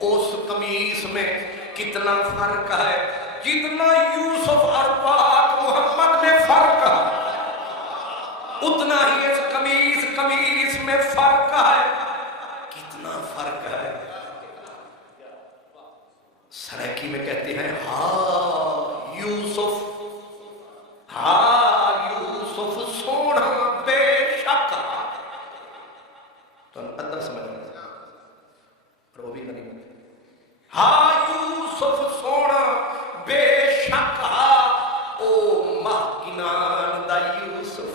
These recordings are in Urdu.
اس قمیص میں کتنا فرق ہے جتنا یوسف اور پاک محمد میں فرق ہے اتنا ہی اس قمیص میں فرق ہے. کتنا فرق ہے. سرائکی میں کہتے ہیں ہاں یوسف سونا بے شک. تو ادھر سمجھنا اور وہ بھی نہیں. ہاں یوسف سونا بے شک او مہکنان دا یوسف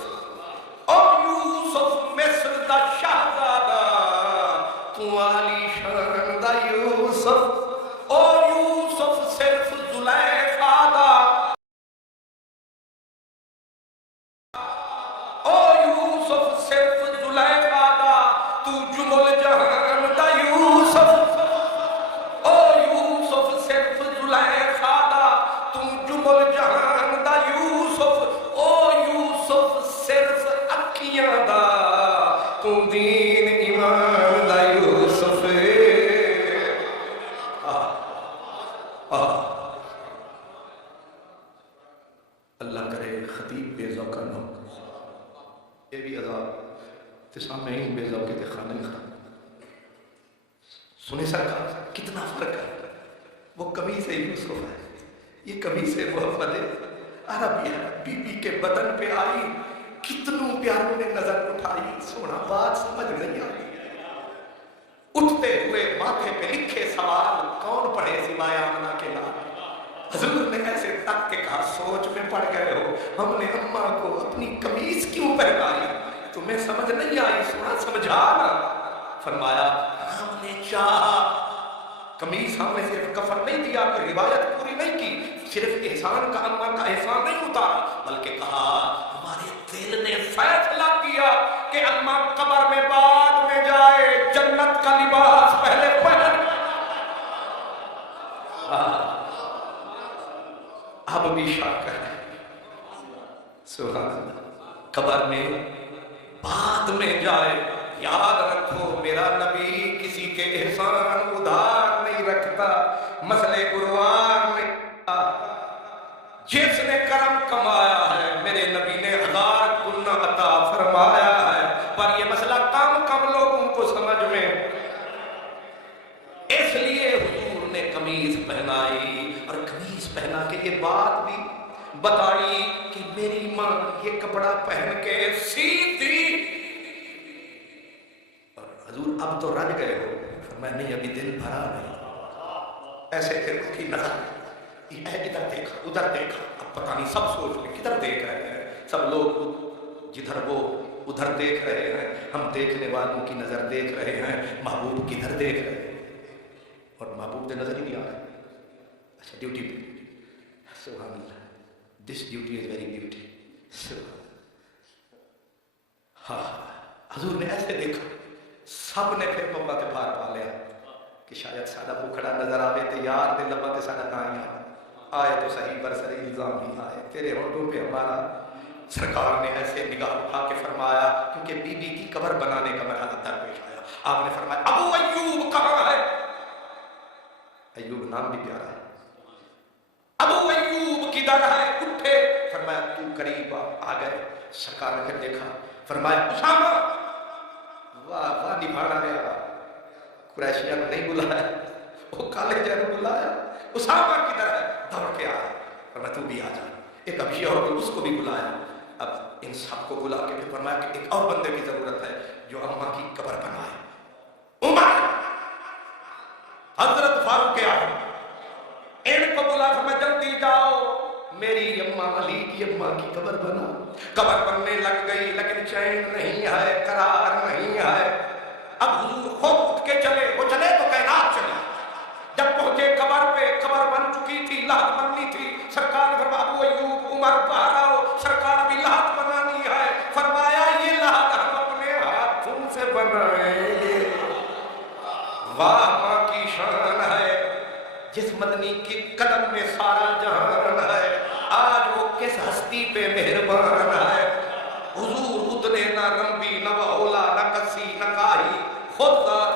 او یوسف مصر دا شہزادہ تو عالی شان دا یوسف او یوسف صرف زلیخا دا او یوسف صرف زلیخا دا تو جمل جہان دا یوسف او یوسف صرف زلیخا دا تو جمل جہان دا یوسف او یوسف صرف اکھیاں دا تو دین ایمان دا یوسف. اللہ کرے خطیب بے ذوقہ نہ ہو. یہ بھی عذاب سامعین بے ذوقے کے خانے میں خان. سنیں سرکار کتنا فرق ہے. وہ قمیص یوسف ہے یہ قمیص محمد عربی ہے. بی بی کے بدن پہ آئی کتنوں پیاروں نے نظر اٹھائی. سونا بات سمجھ نہیں آئی. اٹھتے ہوئے ماتھے پہ لکھے سوال کون پڑھے سوائے آمنہ کے نام. حضور نے ایسے تک کے کہا سوچ میں پڑ گئے ہو ہم نے اماں کو اپنی قمیص کیوں پہنائی تمہیں سمجھ نہیں آئی. سونا سمجھانا. فرمایا ہم نے چاہا قمیص ہم نے صرف کفن نہیں دیا کہ روایت پوری نہیں کی صرف احسان کا اماں کا احسان نہیں اتارا بلکہ کہا ہمارے دل نے فیصلہ کیا کہ اماں قبر میں بعد میں جائے جنت کا لباس پہلے پہن. اب بھی شک ہے. سبحان اللہ. قبر میں بعد میں جائے. یاد رکھو میرا نبی کسی کے احسان ادھار نہیں رکھتا مسئلے قربان نہیں. جس نے کرم کمایا ہے میرے نبی نے 1000 گنا عطا فرمایا ہے پر یہ مسئلہ کم لوگوں کو سمجھ میں. اس لیے حضور نے قمیص پہنائی اور قمیص پہنا کے یہ بات بھی بتائی کہ میری ماں یہ کپڑا پہن کے سیدھی. اور حضور اب تو رج گئے ہو میں نہیں ابھی دل بھرا نہیں. ایسے پھر کی نظر ادھر دیکھا ادھر دیکھا. اب پتہ نہیں سب سوچ لیں کدھر دیکھ رہے ہیں. سب لوگ جدھر وہ ادھر دیکھ رہے ہیں. ہم دیکھنے والوں کی نظر دیکھ رہے ہیں محبوب کدھر دیکھ رہے ہیں اور محبوب نے نظر ہی نہیں آ رہا. اچھا ڈیوٹی پہ. سبحان اللہ. This duty is very beauty. ہاں حضور نے ایسے دیکھا سب نے پھر پپا کے بھار پا لیا کہ شاید سادہ بکھڑا نظر آوے تو یار دے لبا تے سادہ نہ آئے تو صحیح برسر الزام ہی آئے تیرے ہونٹوں پہ ہمارا. سرکار نے ایسے نگاہ اٹھا کے فرمایا کیونکہ بی بی کی قبر بنانے کا مرحلہ درپیش آیا. آپ نے فرمایا ابو ایوب کہاں ہے. ایوب نام بھی پیارا ہے. ابو ایوب کدھر ہے. اٹھے. فرمایا تو قریب آ گئے. سرکار نے پھر دیکھا فرمایا اسامہ. واہ واہ نبھانا رہا. قریشیہ نے نہیں بلایا وہ کالے جن بلایا. اسامہ کدھر ہے. دوڑ کے آیا. فرمایا تو بھی آ جا. ایک ابھی اور اس کو بھی بلایا. اب ان سب کو بلا کے پھر فرمایا کہ ایک اور بندے کی ضرورت ہے جو اماں کی قبر بنائے. عمر حضرت فاروق اعظم ان کو بلا فرمایا جلدی جاؤ میری اماں علی کی اماں کی قبر بنا. قبر بننے لگ گئی لیکن چین نہیں ہے قرار نہیں ہے. اب حضور خود اٹھ کے چلے. وہ چلے تو کائنات چلے. جب پہنچے قبر پہ قبر بن چکی تھی لحد بننی تھی. سرکار نے فرمایا ابو ایوب عمر باہر آؤ. سرکار بھی لحد بنانی ہے. فرمایا یہ لحد ہم اپنے ہاتھوں سے بنائیں گے. واہ ماں کی شان ہے جس مدنی کی قدم میں سارا جہان ہے. آج وہ کس ہستی پہ مہربان ہے. حضور اتنے نہ رمبی نہ بہولا نہ کسی نہ کاہی خود ذات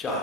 4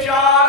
4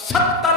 70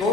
2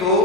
2